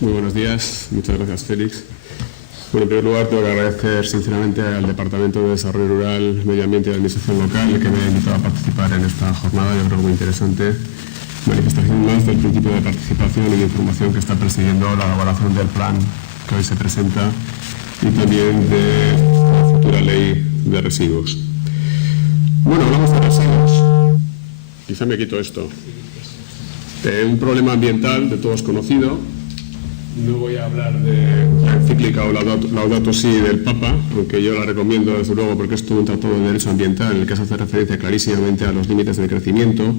Muy buenos días, muchas gracias Félix. Bueno, en primer lugar tengo que agradecer sinceramente al Departamento de Desarrollo Rural, Medio Ambiente y Administración Local que me ha invitado a participar en esta jornada, yo creo muy interesante, manifestación más del principio de participación y de información que está persiguiendo la elaboración del plan que hoy se presenta y también de la futura ley de residuos. Bueno, hablamos de residuos. Quizá me quito esto. Un problema ambiental de todos conocido. No voy a hablar de la encíclica o Laudato Si del Papa, aunque yo la recomiendo desde luego porque es todo un tratado de derecho ambiental en el que se hace referencia clarísimamente a los límites del crecimiento,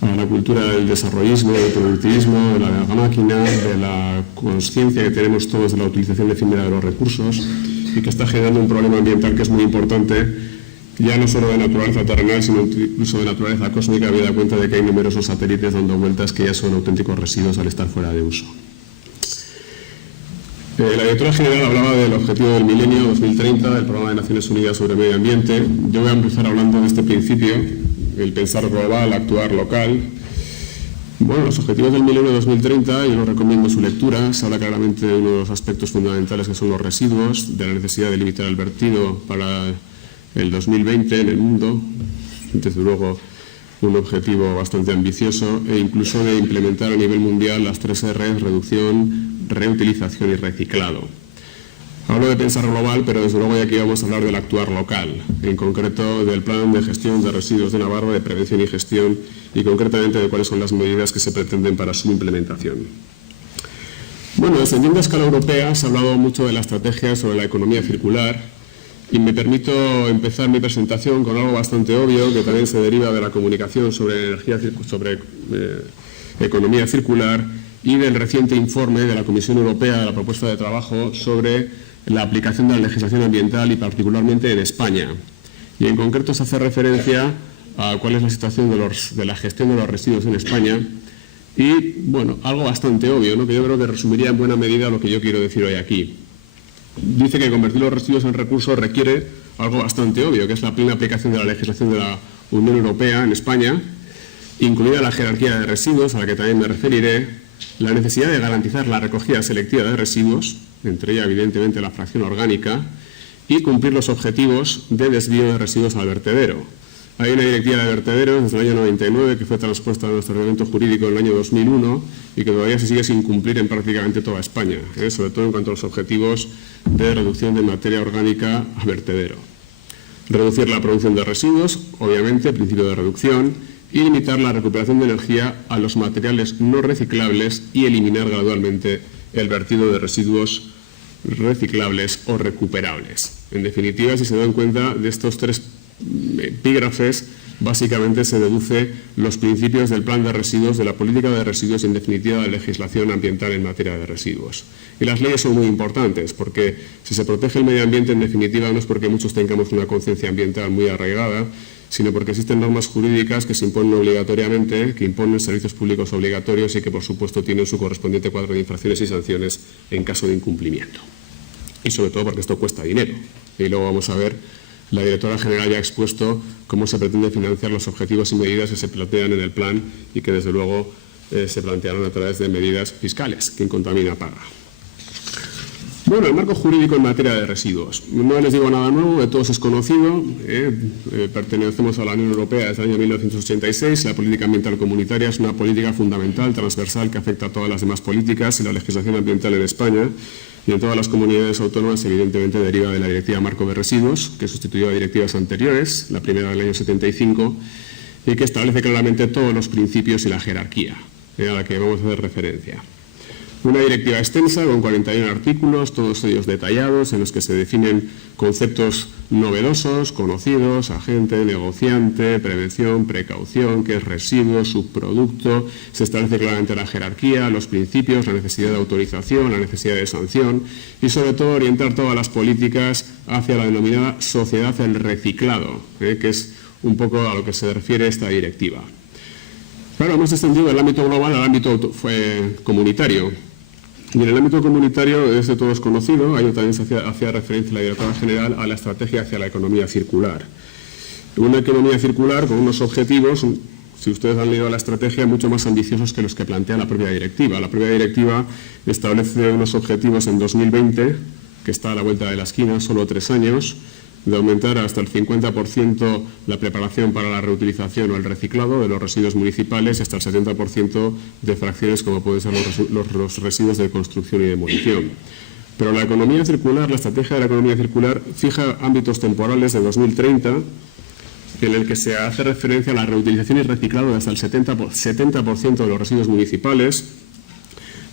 a la cultura del desarrollismo, del productivismo, de la máquina, de la conciencia que tenemos todos de la utilización efímera de los recursos y que está generando un problema ambiental que es muy importante, ya no solo de naturaleza terrenal, sino incluso de naturaleza cósmica, habida cuenta de que hay numerosos satélites dando vueltas que ya son auténticos residuos al estar fuera de uso. La directora general hablaba del objetivo del milenio 2030 del Programa de Naciones Unidas sobre Medio Ambiente. Yo voy a empezar hablando de este principio, el pensar global, actuar local. Bueno, los objetivos del milenio 2030, yo les recomiendo su lectura. Se habla claramente de uno de los aspectos fundamentales que son los residuos, de la necesidad de limitar el vertido para el 2020 en el mundo, desde luego un objetivo bastante ambicioso, e incluso de implementar a nivel mundial las 3 R's: reducción, reutilización y reciclado. Hablo de pensar global, pero desde luego ya aquí vamos a hablar del actuar local, en concreto del Plan de Gestión de Residuos de Navarra, de prevención y gestión, y concretamente de cuáles son las medidas que se pretenden para su implementación. Bueno, descendiendo a escala europea se ha hablado mucho de la estrategia sobre la economía circular, y me permito empezar mi presentación con algo bastante obvio, que también se deriva de la comunicación sobre economía circular y del reciente informe de la Comisión Europea de la propuesta de trabajo sobre la aplicación de la legislación ambiental y particularmente en España. Y en concreto se hace referencia a cuál es la situación de la gestión de los residuos en España y, bueno, algo bastante obvio, ¿no?, que yo creo que resumiría en buena medida lo que yo quiero decir hoy aquí. Dice que convertir los residuos en recursos requiere algo bastante obvio, que es la plena aplicación de la legislación de la Unión Europea en España, incluida la jerarquía de residuos, a la que también me referiré, la necesidad de garantizar la recogida selectiva de residuos, entre ellas evidentemente la fracción orgánica, y cumplir los objetivos de desvío de residuos al vertedero. Hay una directiva de vertederos desde el año 99 que fue transpuesta a nuestro ordenamiento jurídico en el año 2001 y que todavía se sigue sin cumplir en prácticamente toda España, sobre todo en cuanto a los objetivos de reducción de materia orgánica a vertedero. Reducir la producción de residuos, obviamente, principio de reducción, y limitar la recuperación de energía a los materiales no reciclables y eliminar gradualmente el vertido de residuos reciclables o recuperables. En definitiva, si se dan cuenta de estos 3 epígrafes, básicamente se deduce los principios del plan de residuos, de la política de residuos y, en definitiva, de la legislación ambiental en materia de residuos. Y las leyes son muy importantes porque si se protege el medio ambiente, en definitiva, no es porque muchos tengamos una conciencia ambiental muy arraigada, sino porque existen normas jurídicas que se imponen obligatoriamente, que imponen servicios públicos obligatorios y que, por supuesto, tienen su correspondiente cuadro de infracciones y sanciones en caso de incumplimiento. Y sobre todo porque esto cuesta dinero. Y luego vamos a ver, la directora general ya ha expuesto cómo se pretende financiar los objetivos y medidas que se plantean en el plan y que, desde luego, se plantearán a través de medidas fiscales. Quien contamina paga. Bueno, el marco jurídico en materia de residuos. No les digo nada nuevo, de todos es conocido. Pertenecemos a la Unión Europea desde el año 1986. La política ambiental comunitaria es una política fundamental, transversal, que afecta a todas las demás políticas y la legislación ambiental en España y en todas las comunidades autónomas, evidentemente, deriva de la Directiva Marco de Residuos, que sustituyó a directivas anteriores, la primera del año 75, y que establece claramente todos los principios y la jerarquía a la que vamos a hacer referencia. Una directiva extensa con 41 artículos, todos ellos detallados, en los que se definen conceptos novedosos, conocidos: agente, negociante, prevención, precaución, qué es residuo, subproducto. Se establece claramente la jerarquía, los principios, la necesidad de autorización, la necesidad de sanción y, sobre todo, orientar todas las políticas hacia la denominada sociedad del reciclado, que es un poco a lo que se refiere esta directiva. Claro, hemos extendido del ámbito global al ámbito comunitario. Y en el ámbito comunitario es de todos conocido, ahí también se hacía referencia la directora general a la estrategia hacia la economía circular. Una economía circular con unos objetivos si ustedes han leído la estrategia, mucho más ambiciosos que los que plantea la propia directiva. La propia directiva establece unos objetivos en 2020, que está a la vuelta de la esquina, solo 3 años, de aumentar hasta el 50% la preparación para la reutilización o el reciclado de los residuos municipales y hasta el 70% de fracciones como pueden ser los residuos de construcción y demolición. Pero la economía circular, la estrategia de la economía circular, fija ámbitos temporales de 2030 en el que se hace referencia a la reutilización y reciclado de hasta el 70% de los residuos municipales,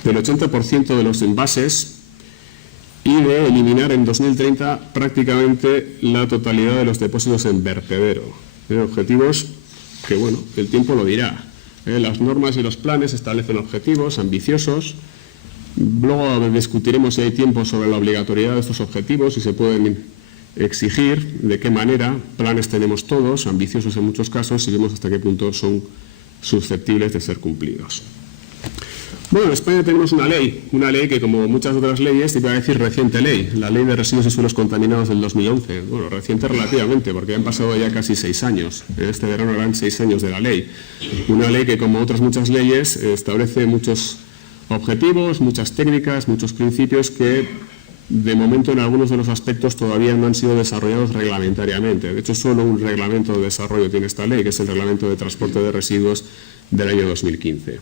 del 80% de los envases, y de eliminar en 2030 prácticamente la totalidad de los depósitos en vertedero. Objetivos que, bueno, el tiempo lo dirá. Las normas y los planes establecen objetivos ambiciosos. Luego discutiremos si hay tiempo sobre la obligatoriedad de estos objetivos, si se pueden exigir, de qué manera. Planes tenemos todos, ambiciosos en muchos casos, y vemos hasta qué punto son susceptibles de ser cumplidos. Bueno, en España tenemos una ley que, como muchas otras leyes, iba a decir reciente ley, la Ley de Residuos y Suelos Contaminados del 2011. Bueno, reciente relativamente, porque han pasado ya casi 6 años. Este verano eran 6 años de la ley. Una ley que, como otras muchas leyes, establece muchos objetivos, muchas técnicas, muchos principios que, de momento, en algunos de los aspectos todavía no han sido desarrollados reglamentariamente. De hecho, solo un reglamento de desarrollo tiene esta ley, que es el Reglamento de Transporte de Residuos del año 2015.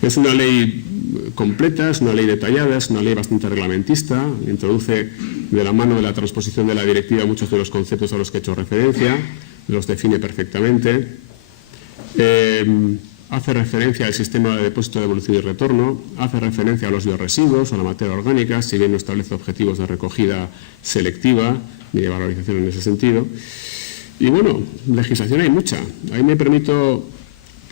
Es una ley completa, es una ley detallada, es una ley bastante reglamentista, introduce de la mano de la transposición de la directiva muchos de los conceptos a los que he hecho referencia, los define perfectamente, hace referencia al sistema de depósito, devolución y retorno, hace referencia a los biorresiduos, a la materia orgánica, si bien no establece objetivos de recogida selectiva ni de valorización en ese sentido. Y bueno, legislación hay mucha. Ahí me permito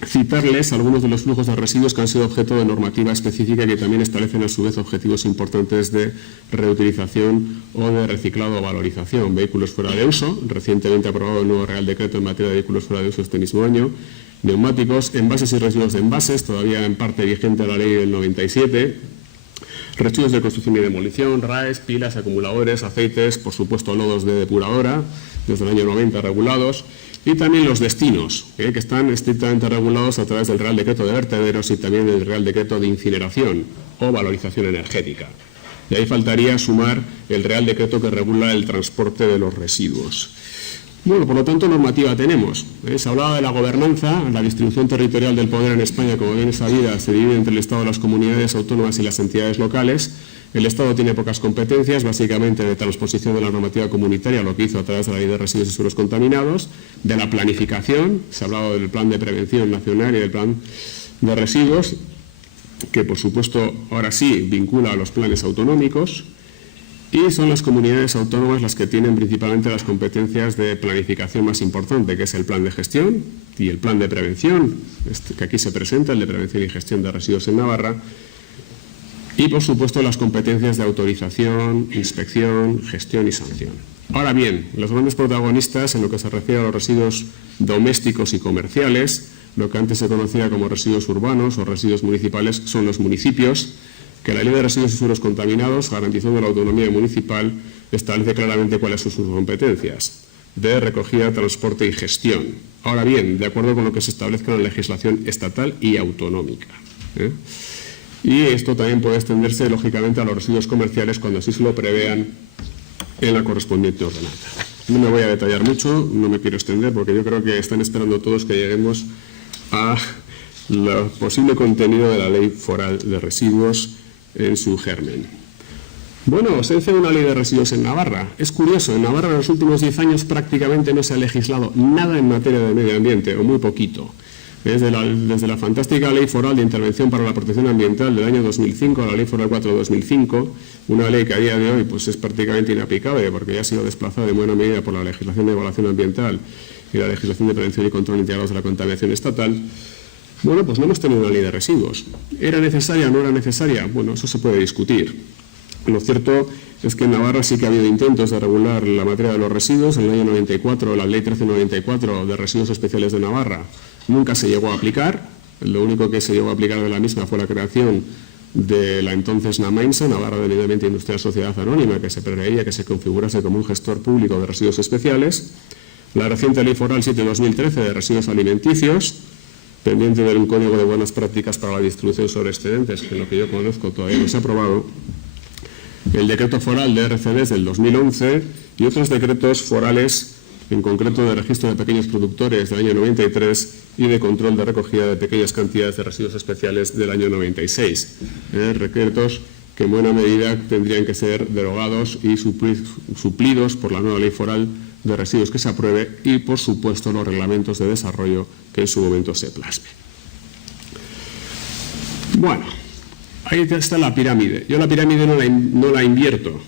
citarles algunos de los flujos de residuos que han sido objeto de normativa específica y que también establecen a su vez objetivos importantes de reutilización o de reciclado o valorización. Vehículos fuera de uso, recientemente aprobado el nuevo Real Decreto en materia de vehículos fuera de uso este mismo año. Neumáticos, envases y residuos de envases, todavía en parte vigente la ley del 97. Residuos de construcción y demolición, RAEs, pilas, acumuladores, aceites, por supuesto lodos de depuradora, desde el año 90 regulados. Y también los destinos, que están estrictamente regulados a través del Real Decreto de Vertederos y también del Real Decreto de Incineración o Valorización Energética. Y ahí faltaría sumar el Real Decreto que regula el transporte de los residuos. Bueno, por lo tanto, normativa tenemos. Se hablaba de la gobernanza, la distribución territorial del poder en España, como bien es sabida, se divide entre el Estado, las comunidades autónomas y las entidades locales. El Estado tiene pocas competencias, básicamente de transposición de la normativa comunitaria, lo que hizo a través de la Ley de Residuos y Suelos Contaminados, de la planificación, se ha hablado del Plan de Prevención Nacional y del Plan de Residuos, que por supuesto ahora sí vincula a los planes autonómicos, y son las comunidades autónomas las que tienen principalmente las competencias de planificación más importante, que es el Plan de Gestión y el Plan de Prevención, que aquí se presenta, el de Prevención y Gestión de Residuos en Navarra, y, por supuesto, las competencias de autorización, inspección, gestión y sanción. Ahora bien, los grandes protagonistas en lo que se refiere a los residuos domésticos y comerciales, lo que antes se conocía como residuos urbanos o residuos municipales, son los municipios, que la Ley de Residuos y Suelos Contaminados, garantizando la autonomía municipal, establece claramente cuáles son sus competencias de recogida, transporte y gestión. Ahora bien, de acuerdo con lo que se establezca en la legislación estatal y autonómica. Y esto también puede extenderse, lógicamente, a los residuos comerciales cuando así se lo prevean en la correspondiente ordenanza. No me voy a detallar mucho, no me quiero extender, porque yo creo que están esperando todos que lleguemos a el posible contenido de la Ley Foral de Residuos en su germen. Bueno, ausencia de una ley de residuos en Navarra. Es curioso, en Navarra en los últimos 10 años prácticamente no se ha legislado nada en materia de medio ambiente, o muy poquito. Desde la fantástica Ley Foral de Intervención para la Protección Ambiental del año 2005 a la Ley Foral 4 de 2005, una ley que a día de hoy pues, es prácticamente inaplicable porque ya ha sido desplazada en buena medida por la legislación de evaluación ambiental y la legislación de prevención y control integrados de la contaminación estatal. Bueno, pues no hemos tenido una ley de residuos. ¿Era necesaria o no era necesaria? Bueno, eso se puede discutir. Lo cierto es que en Navarra sí que ha habido intentos de regular la materia de los residuos. En el año 94, la Ley 1394 de Residuos Especiales de Navarra nunca se llegó a aplicar. Lo único que se llegó a aplicar de la misma fue la creación de la entonces NAMAINSA, Navarra de Medio Ambiente Industrial Sociedad Anónima, que se preveía que se configurase como un gestor público de residuos especiales. La reciente Ley Foral 7/2013 de Residuos Alimenticios, pendiente de un código de buenas prácticas para la distribución sobre excedentes, que en lo que yo conozco todavía no se ha aprobado, el decreto foral de RCDs del 2011 y otros decretos forales, en concreto de registro de pequeños productores del año 93 y de control de recogida de pequeñas cantidades de residuos especiales del año 96. Decretos que en buena medida tendrían que ser derogados y suplidos por la nueva ley foral de residuos que se apruebe y, por supuesto, los reglamentos de desarrollo que en su momento se plasmen. Bueno, ahí está la pirámide. Yo la pirámide no la invierto,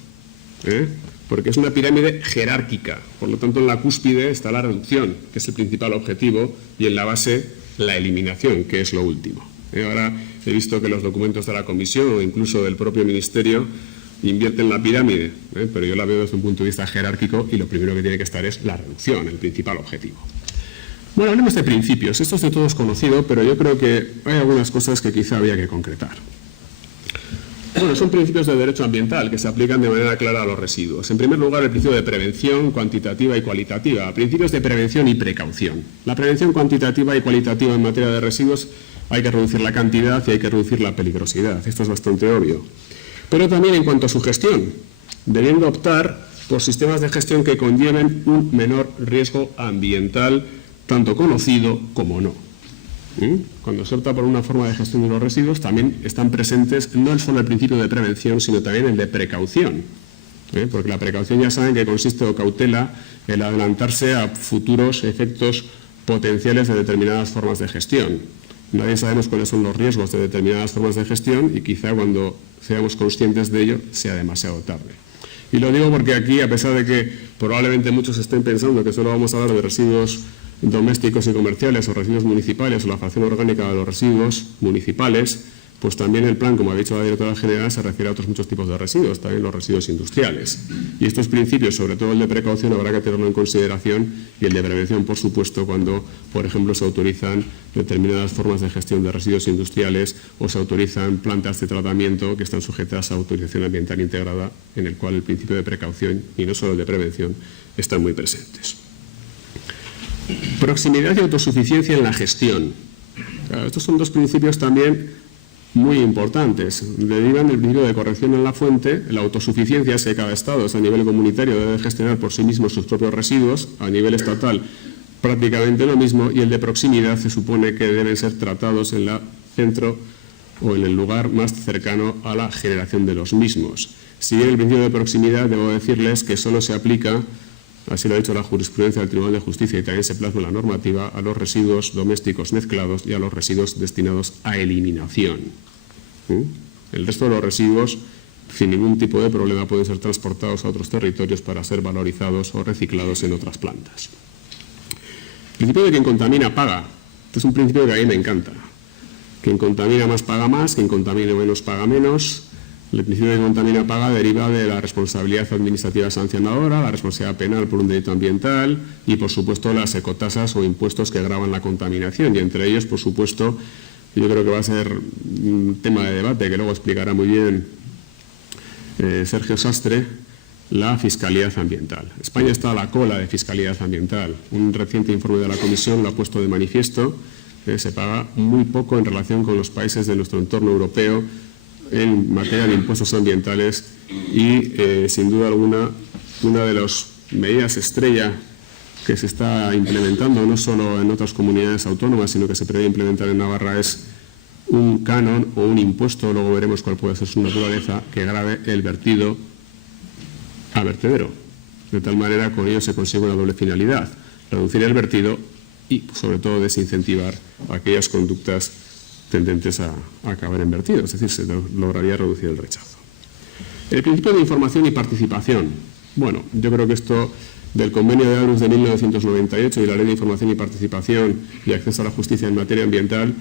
porque es una pirámide jerárquica. Por lo tanto, en la cúspide está la reducción, que es el principal objetivo, y en la base la eliminación, que es lo último. Ahora he visto que los documentos de la Comisión o incluso del propio Ministerio invierten la pirámide, pero yo la veo desde un punto de vista jerárquico y lo primero que tiene que estar es la reducción, el principal objetivo. Bueno, hablemos de principios. Esto es de todos conocido, pero yo creo que hay algunas cosas que quizá habría que concretar. Bueno, son principios de derecho ambiental que se aplican de manera clara a los residuos. En primer lugar, el principio de prevención cuantitativa y cualitativa. Principios de prevención y precaución. La prevención cuantitativa y cualitativa en materia de residuos hay que reducir la cantidad y hay que reducir la peligrosidad. Esto es bastante obvio. Pero también en cuanto a su gestión, debiendo optar por sistemas de gestión que conlleven un menor riesgo ambiental, tanto conocido como no. Cuando se opta por una forma de gestión de los residuos, también están presentes no solo el principio de prevención, sino también el de precaución. Porque la precaución ya saben que consiste o cautela el adelantarse a futuros efectos potenciales de determinadas formas de gestión. Nadie sabemos cuáles son los riesgos de determinadas formas de gestión y quizá cuando seamos conscientes de ello sea demasiado tarde. Y lo digo porque aquí, a pesar de que probablemente muchos estén pensando que solo vamos a hablar de residuos domésticos y comerciales o residuos municipales o la fracción orgánica de los residuos municipales, pues también el plan, como ha dicho la directora general, se refiere a otros muchos tipos de residuos, también los residuos industriales. Y estos principios, sobre todo el de precaución, habrá que tenerlo en consideración y el de prevención, por supuesto, cuando, por ejemplo, se autorizan determinadas formas de gestión de residuos industriales o se autorizan plantas de tratamiento que están sujetas a autorización ambiental integrada, en el cual el principio de precaución y no solo el de prevención están muy presentes. Proximidad y autosuficiencia en la gestión. Claro, estos son dos principios también muy importantes. Derivan del principio de corrección en la fuente. La autosuficiencia es que cada Estado a nivel comunitario debe gestionar por sí mismo sus propios residuos. A nivel estatal prácticamente lo mismo. Y el de proximidad se supone que deben ser tratados en el centro o en el lugar más cercano a la generación de los mismos. Si bien el principio de proximidad, debo decirles que solo se aplica, así lo ha dicho la jurisprudencia del Tribunal de Justicia y también se plasma en la normativa, a los residuos domésticos mezclados y a los residuos destinados a eliminación. El resto de los residuos, sin ningún tipo de problema, pueden ser transportados a otros territorios para ser valorizados o reciclados en otras plantas. El principio de quien contamina paga. Este es un principio que a mí me encanta. Quien contamina más paga más, quien contamina menos paga menos. El principio de contamina paga deriva de la responsabilidad administrativa sancionadora, la responsabilidad penal por un delito ambiental y, por supuesto, las ecotasas o impuestos que gravan la contaminación. Y entre ellos, por supuesto, yo creo que va a ser un tema de debate que luego explicará muy bien Sergio Sastre, la fiscalidad ambiental. España está a la cola de fiscalidad ambiental. Un reciente informe de la Comisión lo ha puesto de manifiesto. Se paga muy poco en relación con los países de nuestro entorno europeo en materia de impuestos ambientales y, sin duda alguna, una de las medidas estrella que se está implementando no solo en otras comunidades autónomas, sino que se prevé implementar en Navarra es un canon o un impuesto, luego veremos cuál puede ser su naturaleza, que grave el vertido a vertedero. De tal manera, con ello se consigue una doble finalidad: reducir el vertido y, sobre todo, desincentivar aquellas conductas tendentes a acabar en vertido, es decir, se lograría reducir el rechazo. El principio de información y participación. Bueno, yo creo que esto del Convenio de Aarhus de 1998 y la Ley de Información y Participación y Acceso a la Justicia en materia ambiental,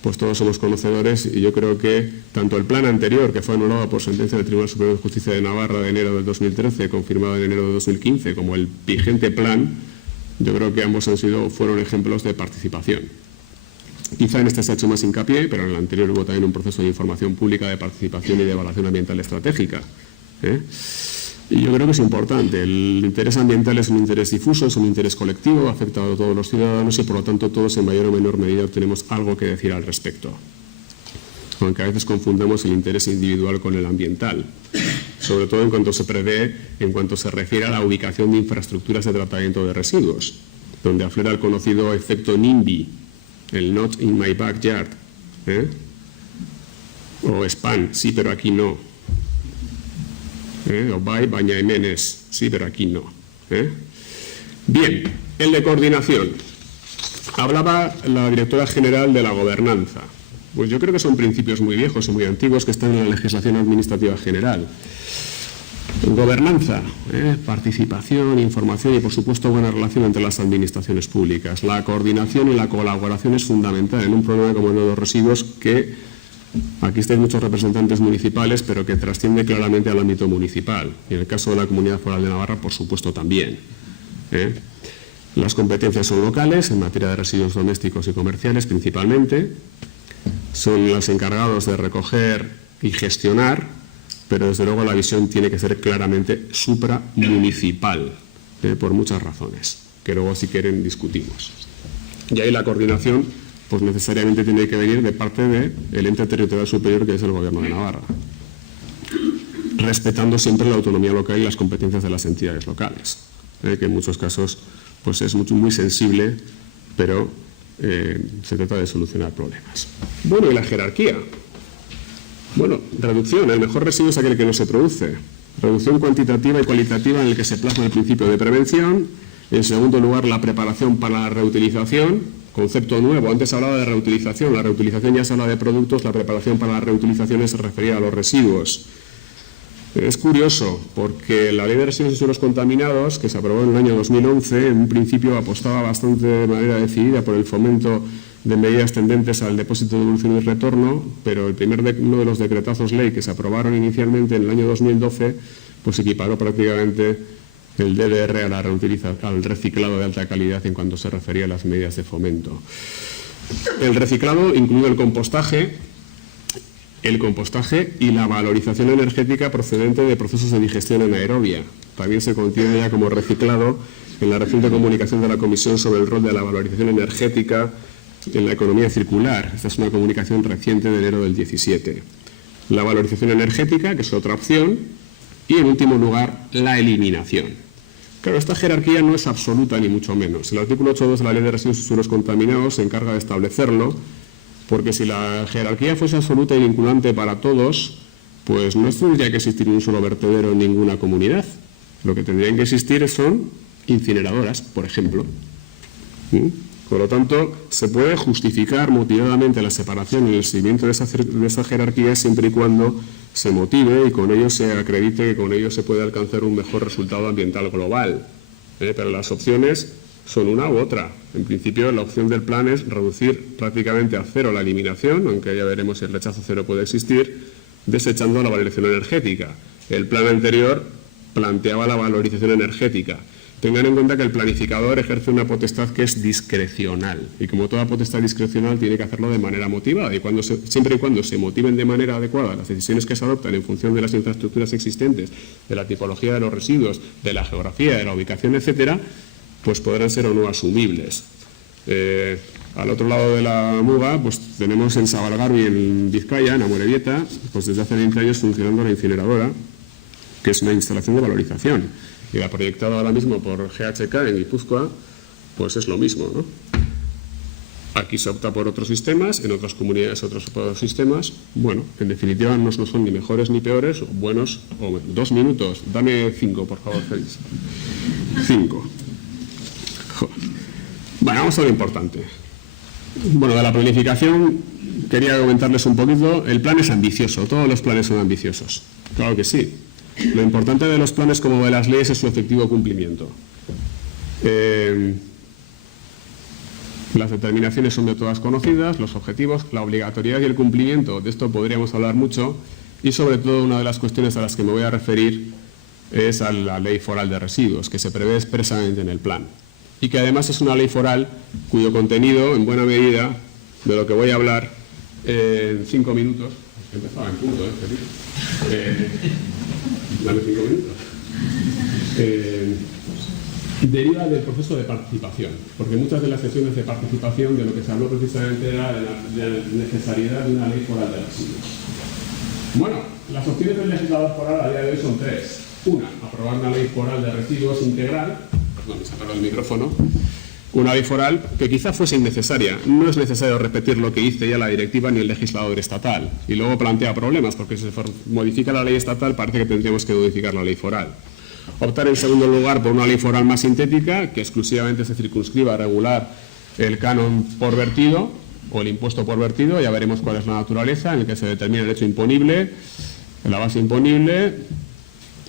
pues todos somos conocedores, y yo creo que tanto el plan anterior, que fue anulado por sentencia del Tribunal Superior de Justicia de Navarra de enero del 2013, confirmado en enero de 2015, como el vigente plan, yo creo que ambos fueron ejemplos de participación. Quizá en este se ha hecho más hincapié, pero en el anterior hubo también un proceso de información pública, de participación y de evaluación ambiental estratégica. Y yo creo que es importante. El interés ambiental es un interés difuso, es un interés colectivo, afecta a todos los ciudadanos y por lo tanto todos en mayor o menor medida tenemos algo que decir al respecto. Aunque a veces confundamos el interés individual con el ambiental, sobre todo en cuanto se prevé, en cuanto se refiere a la ubicación de infraestructuras de tratamiento de residuos, donde aflora el conocido efecto NIMBY, el Not in my backyard, o SPAN, sí pero aquí no. O BAI, Baña Jiménez, sí, pero aquí no. Bien, el de coordinación. Hablaba la directora general de la gobernanza. Pues yo creo que son principios muy viejos y muy antiguos que están en la legislación administrativa general. Gobernanza, participación, información y, por supuesto, buena relación entre las administraciones públicas. La coordinación y la colaboración es fundamental en un problema como el de los residuos que... Aquí estáis muchos representantes municipales, pero que trasciende claramente al ámbito municipal. Y en el caso de la Comunidad Foral de Navarra, por supuesto, también. Las competencias son locales, en materia de residuos domésticos y comerciales principalmente. Son los encargados de recoger y gestionar, pero desde luego la visión tiene que ser claramente supramunicipal, por muchas razones, que luego si quieren discutimos. Y ahí la coordinación pues necesariamente tiene que venir de parte del ente territorial superior que es el Gobierno de Navarra, respetando siempre la autonomía local y las competencias de las entidades locales, que en muchos casos pues es muy sensible, pero se trata de solucionar problemas. Bueno, y la jerarquía. Bueno, reducción. El mejor residuo es aquel que no se produce. Reducción cuantitativa y cualitativa en el que se plasma el principio de prevención. En segundo lugar, la preparación para la reutilización. Concepto nuevo, antes se hablaba de reutilización, la reutilización ya se habla de productos, la preparación para la reutilización se refería a los residuos. Es curioso, porque la Ley de Residuos y Suelos Contaminados, que se aprobó en el año 2011, en un principio apostaba bastante de manera decidida por el fomento de medidas tendentes al depósito de devolución y retorno, pero uno de los decretazos ley que se aprobaron inicialmente en el año 2012, pues equiparó prácticamente el DDR al reciclado de alta calidad en cuanto se refería a las medidas de fomento. El reciclado incluye el compostaje y la valorización energética procedente de procesos de digestión anaerobia. También se contiene ya como reciclado en la reciente comunicación de la Comisión sobre el rol de la valorización energética en la economía circular. Esta es una comunicación reciente de enero del 17. La valorización energética, que es otra opción, y en último lugar, la eliminación. Claro, esta jerarquía no es absoluta ni mucho menos. El artículo 8.2 de la Ley de Residuos y Suelos Contaminados se encarga de establecerlo, porque si la jerarquía fuese absoluta y vinculante para todos, pues no tendría que existir un solo vertedero en ninguna comunidad. Lo que tendrían que existir son incineradoras, por ejemplo. Por lo tanto, se puede justificar motivadamente la separación y el seguimiento de esa jerarquía siempre y cuando se motive y con ello se acredite que con ello se puede alcanzar un mejor resultado ambiental global. Pero las opciones son una u otra. En principio, la opción del plan es reducir prácticamente a cero la eliminación, aunque ya veremos si el rechazo cero puede existir, desechando la valorización energética. El plan anterior planteaba la valorización energética. Tengan en cuenta que el planificador ejerce una potestad que es discrecional y como toda potestad discrecional tiene que hacerlo de manera motivada y siempre y cuando se motiven de manera adecuada las decisiones que se adoptan en función de las infraestructuras existentes, de la tipología de los residuos, de la geografía, de la ubicación, etcétera, pues podrán ser o no asumibles. Al otro lado de la muga pues tenemos en Sabalgarbi, en Vizcaya, en Amorebieta, pues desde hace 20 años funcionando la incineradora, que es una instalación de valorización. Y la proyectada ahora mismo por GHK en Guipúzcoa, pues es lo mismo, ¿no? Aquí se opta por otros sistemas, en otras comunidades otros sistemas. Bueno, en definitiva no son ni mejores ni peores, o buenos o menos. 2 minutos, dame 5, por favor, Félix. 5. Bueno, vamos a lo importante. Bueno, de la planificación quería comentarles un poquito. El plan es ambicioso, todos los planes son ambiciosos. Claro que sí. Lo importante de los planes como de las leyes es su efectivo cumplimiento. Las determinaciones son de todas conocidas, los objetivos, la obligatoriedad y el cumplimiento, de esto podríamos hablar mucho, y sobre todo una de las cuestiones a las que me voy a referir es a la Ley Foral de Residuos, que se prevé expresamente en el plan, y que además es una ley foral cuyo contenido, en buena medida, de lo que voy a hablar en 5 minutos, empezaba en punto, Felipe. Dame 5 minutos. deriva del proceso de participación, porque muchas de las sesiones de participación de lo que se habló precisamente era de la necesariedad de una ley foral de residuos. Bueno, las opciones del legislador foral a día de hoy son tres. Una, aprobar una ley foral de residuos integral, perdón, me sacaron el micrófono, una ley foral que quizá fuese innecesaria. No es necesario repetir lo que dice ya la directiva ni el legislador estatal. Y luego plantea problemas, porque si se modifica la ley estatal parece que tendríamos que modificar la ley foral. Optar en segundo lugar por una ley foral más sintética, que exclusivamente se circunscriba a regular el canon por vertido o el impuesto por vertido. Ya veremos cuál es la naturaleza, en el que se determina el hecho imponible, la base imponible,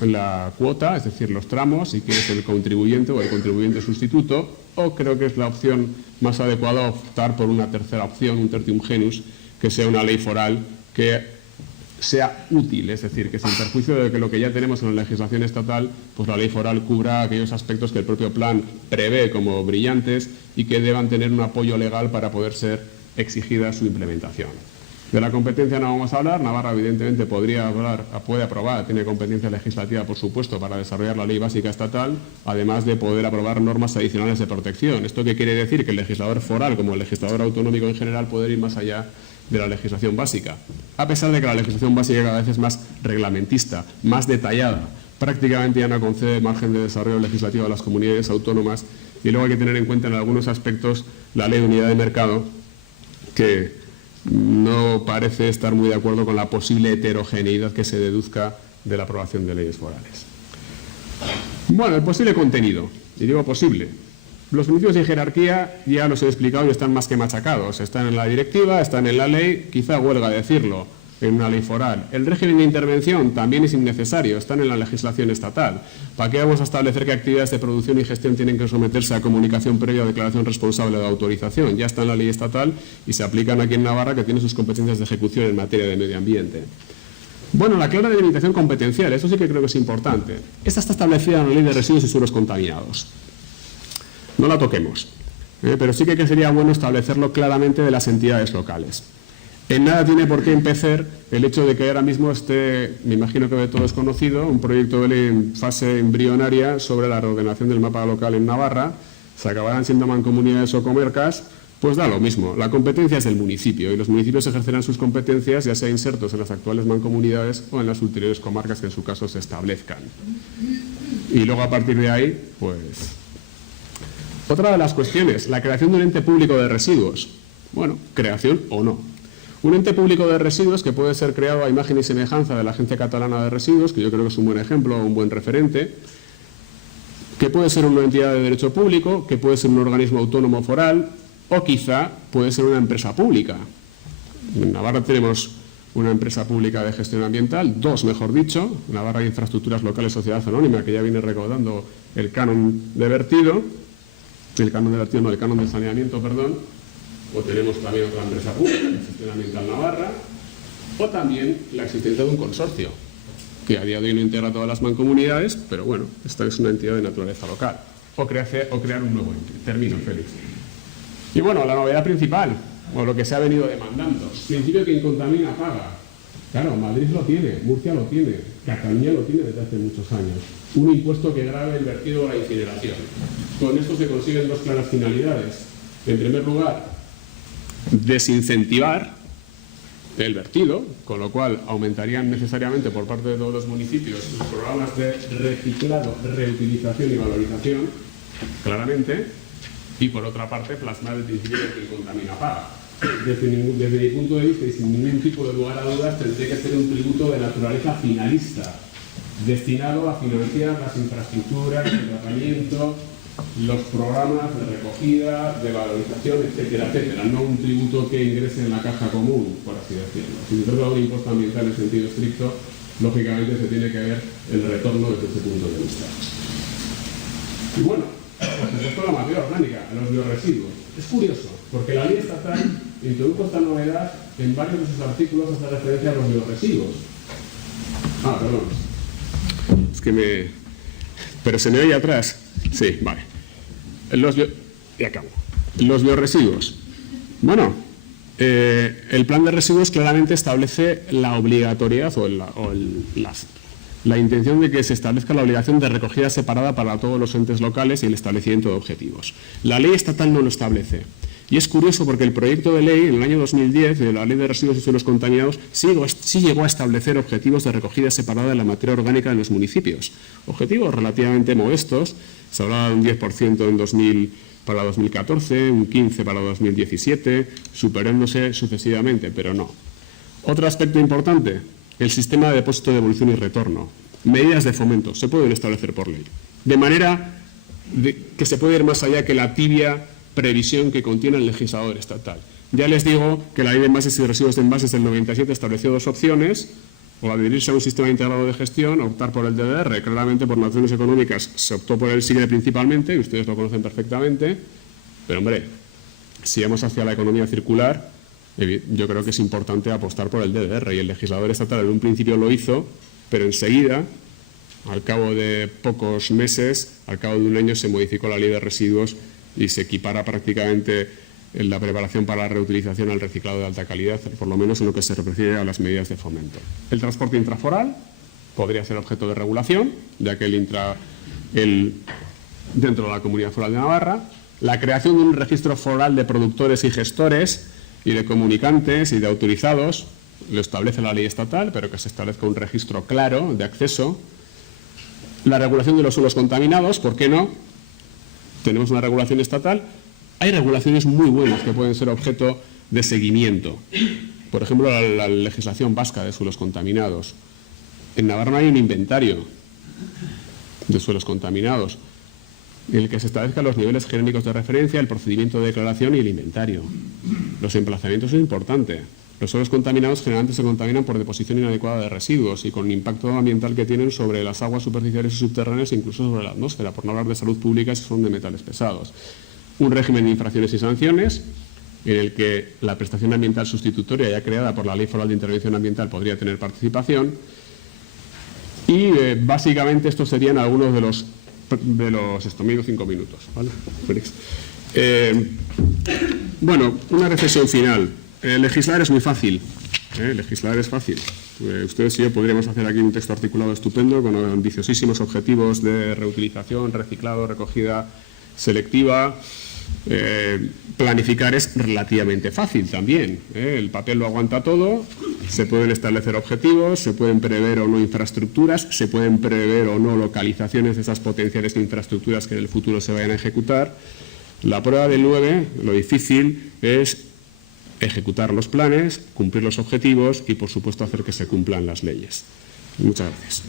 la cuota, es decir, los tramos, y quién es el contribuyente o el contribuyente sustituto, o creo que es la opción más adecuada optar por una tercera opción, un tertium genus, que sea una ley foral que sea útil, es decir, que sin perjuicio de que lo que ya tenemos en la legislación estatal, pues la ley foral cubra aquellos aspectos que el propio plan prevé como brillantes y que deban tener un apoyo legal para poder ser exigida su implementación. De la competencia no vamos a hablar. Navarra evidentemente puede aprobar, tiene competencia legislativa por supuesto para desarrollar la ley básica estatal, además de poder aprobar normas adicionales de protección. ¿Esto qué quiere decir? Que el legislador foral, como el legislador autonómico en general, puede ir más allá de la legislación básica, a pesar de que la legislación básica cada vez es más reglamentista, más detallada, prácticamente ya no concede margen de desarrollo legislativo a las comunidades autónomas, y luego hay que tener en cuenta en algunos aspectos la ley de unidad de mercado, que no parece estar muy de acuerdo con la posible heterogeneidad que se deduzca de la aprobación de leyes forales. Bueno, el posible contenido, y digo posible. Los principios de jerarquía ya los he explicado y están más que machacados. Están en la directiva, están en la ley, quizá huelga decirlo, en una ley foral. El régimen de intervención también es innecesario, están en la legislación estatal. ¿Para qué vamos a establecer qué actividades de producción y gestión tienen que someterse a comunicación previa o declaración responsable de autorización? Ya está en la ley estatal y se aplican aquí en Navarra, que tiene sus competencias de ejecución en materia de medio ambiente. Bueno, la clara delimitación competencial, eso sí que creo que es importante. Esta está establecida en la ley de residuos y suelos contaminados. No la toquemos, pero sí que sería bueno establecerlo claramente de las entidades locales. En nada tiene por qué empezar el hecho de que ahora mismo esté, me imagino que de todo es conocido, un proyecto de ley en fase embrionaria sobre la reordenación del mapa local en Navarra. Se acabarán siendo mancomunidades o comarcas, pues da lo mismo. La competencia es del municipio y los municipios ejercerán sus competencias, ya sea insertos en las actuales mancomunidades o en las ulteriores comarcas que en su caso se establezcan. Y luego a partir de ahí, pues... Otra de las cuestiones, la creación de un ente público de residuos. Bueno, creación o no. Un ente público de residuos que puede ser creado a imagen y semejanza de la Agencia Catalana de Residuos, que yo creo que es un buen ejemplo, un buen referente, que puede ser una entidad de derecho público, que puede ser un organismo autónomo foral, o quizá puede ser una empresa pública. En Navarra tenemos una empresa pública de gestión ambiental, dos mejor dicho, Navarra Infraestructuras Locales Sociedad Anónima, que ya viene recaudando el canon de vertido, el canon de saneamiento, perdón. O tenemos también otra empresa pública, la Gestión Ambiental Navarra, o también la existencia de un consorcio, que a día de hoy no integra todas las mancomunidades, pero bueno, esta es una entidad de naturaleza local. O crear un nuevo ente. Termino, Félix. Y bueno, la novedad principal, o lo que se ha venido demandando, principio quien contamina paga. Claro, Madrid lo tiene, Murcia lo tiene, Cataluña lo tiene desde hace muchos años. Un impuesto que grave el vertido o la incineración. Con esto se consiguen dos claras finalidades. En primer lugar, desincentivar el vertido, con lo cual aumentarían necesariamente por parte de todos los municipios sus programas de reciclado, reutilización y valorización, claramente, y por otra parte plasmar el principio de que el contamina paga. Desde mi punto de vista y sin ningún tipo de lugar a dudas, tendría que ser un tributo de naturaleza finalista, destinado a financiar las infraestructuras, el tratamiento, los programas de recogida, de valorización, etcétera, etcétera. No un tributo que ingrese en la caja común, por así decirlo. Si se trata de un impuesto ambiental en sentido estricto, lógicamente se tiene que ver el retorno desde ese punto de vista. Y bueno, por supuesto la materia orgánica, los biorresiduos. Es curioso, porque la ley estatal introdujo esta novedad en varios de sus artículos, hace referencia a los biorresiduos. Ah, perdón. Es que me... ¿Pero se me oye atrás? Sí, vale. Y acabo. Los biorresiduos. Bueno, el plan de residuos claramente establece la obligatoriedad o la intención de que se establezca la obligación de recogida separada para todos los entes locales y el establecimiento de objetivos. La ley estatal no lo establece. Y es curioso porque el proyecto de ley, en el año 2010, de la Ley de Residuos y Suelos Contaminados, sí llegó a establecer objetivos de recogida separada de la materia orgánica en los municipios. Objetivos relativamente modestos, se hablaba de un 10% para 2014, un 15% para 2017, superándose sucesivamente, pero no. Otro aspecto importante, el sistema de depósito, devolución y retorno. Medidas de fomento se pueden establecer por ley, de manera que se puede ir más allá que la tibia previsión que contiene el legislador estatal. Ya les digo que la Ley de Envases y Residuos de Envases del 97 estableció dos opciones: o adherirse a un sistema integrado de gestión o optar por el DDR. Claramente, por razones económicas, se optó por el SIGRE principalmente, y ustedes lo conocen perfectamente, pero hombre, si vamos hacia la economía circular, yo creo que es importante apostar por el DDR, y el legislador estatal en un principio lo hizo, pero enseguida, al cabo de pocos meses, al cabo de un año, se modificó la Ley de Residuos y se equipara prácticamente en la preparación para la reutilización al reciclado de alta calidad, por lo menos en lo que se refiere a las medidas de fomento. El transporte intraforal podría ser objeto de regulación, ya que dentro de la Comunidad Foral de Navarra. La creación de un registro foral de productores y gestores y de comunicantes y de autorizados lo establece la ley estatal, pero que se establezca un registro claro de acceso. La regulación de los suelos contaminados, ¿por qué no? Tenemos una regulación estatal. Hay regulaciones muy buenas que pueden ser objeto de seguimiento. Por ejemplo, la legislación vasca de suelos contaminados. En Navarra no hay un inventario de suelos contaminados en el que se establezcan los niveles genéricos de referencia, el procedimiento de declaración y el inventario. Los emplazamientos son importantes. Los suelos contaminados generalmente se contaminan por deposición inadecuada de residuos y con el impacto ambiental que tienen sobre las aguas superficiales y subterráneas e incluso sobre la atmósfera, por no hablar de salud pública si son de metales pesados. Un régimen de infracciones y sanciones en el que la prestación ambiental sustitutoria ya creada por la Ley Foral de Intervención Ambiental podría tener participación. Y básicamente estos serían algunos de los medio 5 minutos, ¿vale, Félix? Bueno, una reflexión final. Legislar es muy fácil, legislar es fácil. Ustedes y yo podríamos hacer aquí un texto articulado estupendo con ambiciosísimos objetivos de reutilización, reciclado, recogida selectiva. Planificar es relativamente fácil también, el papel lo aguanta todo, se pueden establecer objetivos, se pueden prever o no infraestructuras, se pueden prever o no localizaciones de esas potenciales infraestructuras que en el futuro se vayan a ejecutar. La prueba del 9, lo difícil es ejecutar los planes, cumplir los objetivos y, por supuesto, hacer que se cumplan las leyes. Muchas gracias.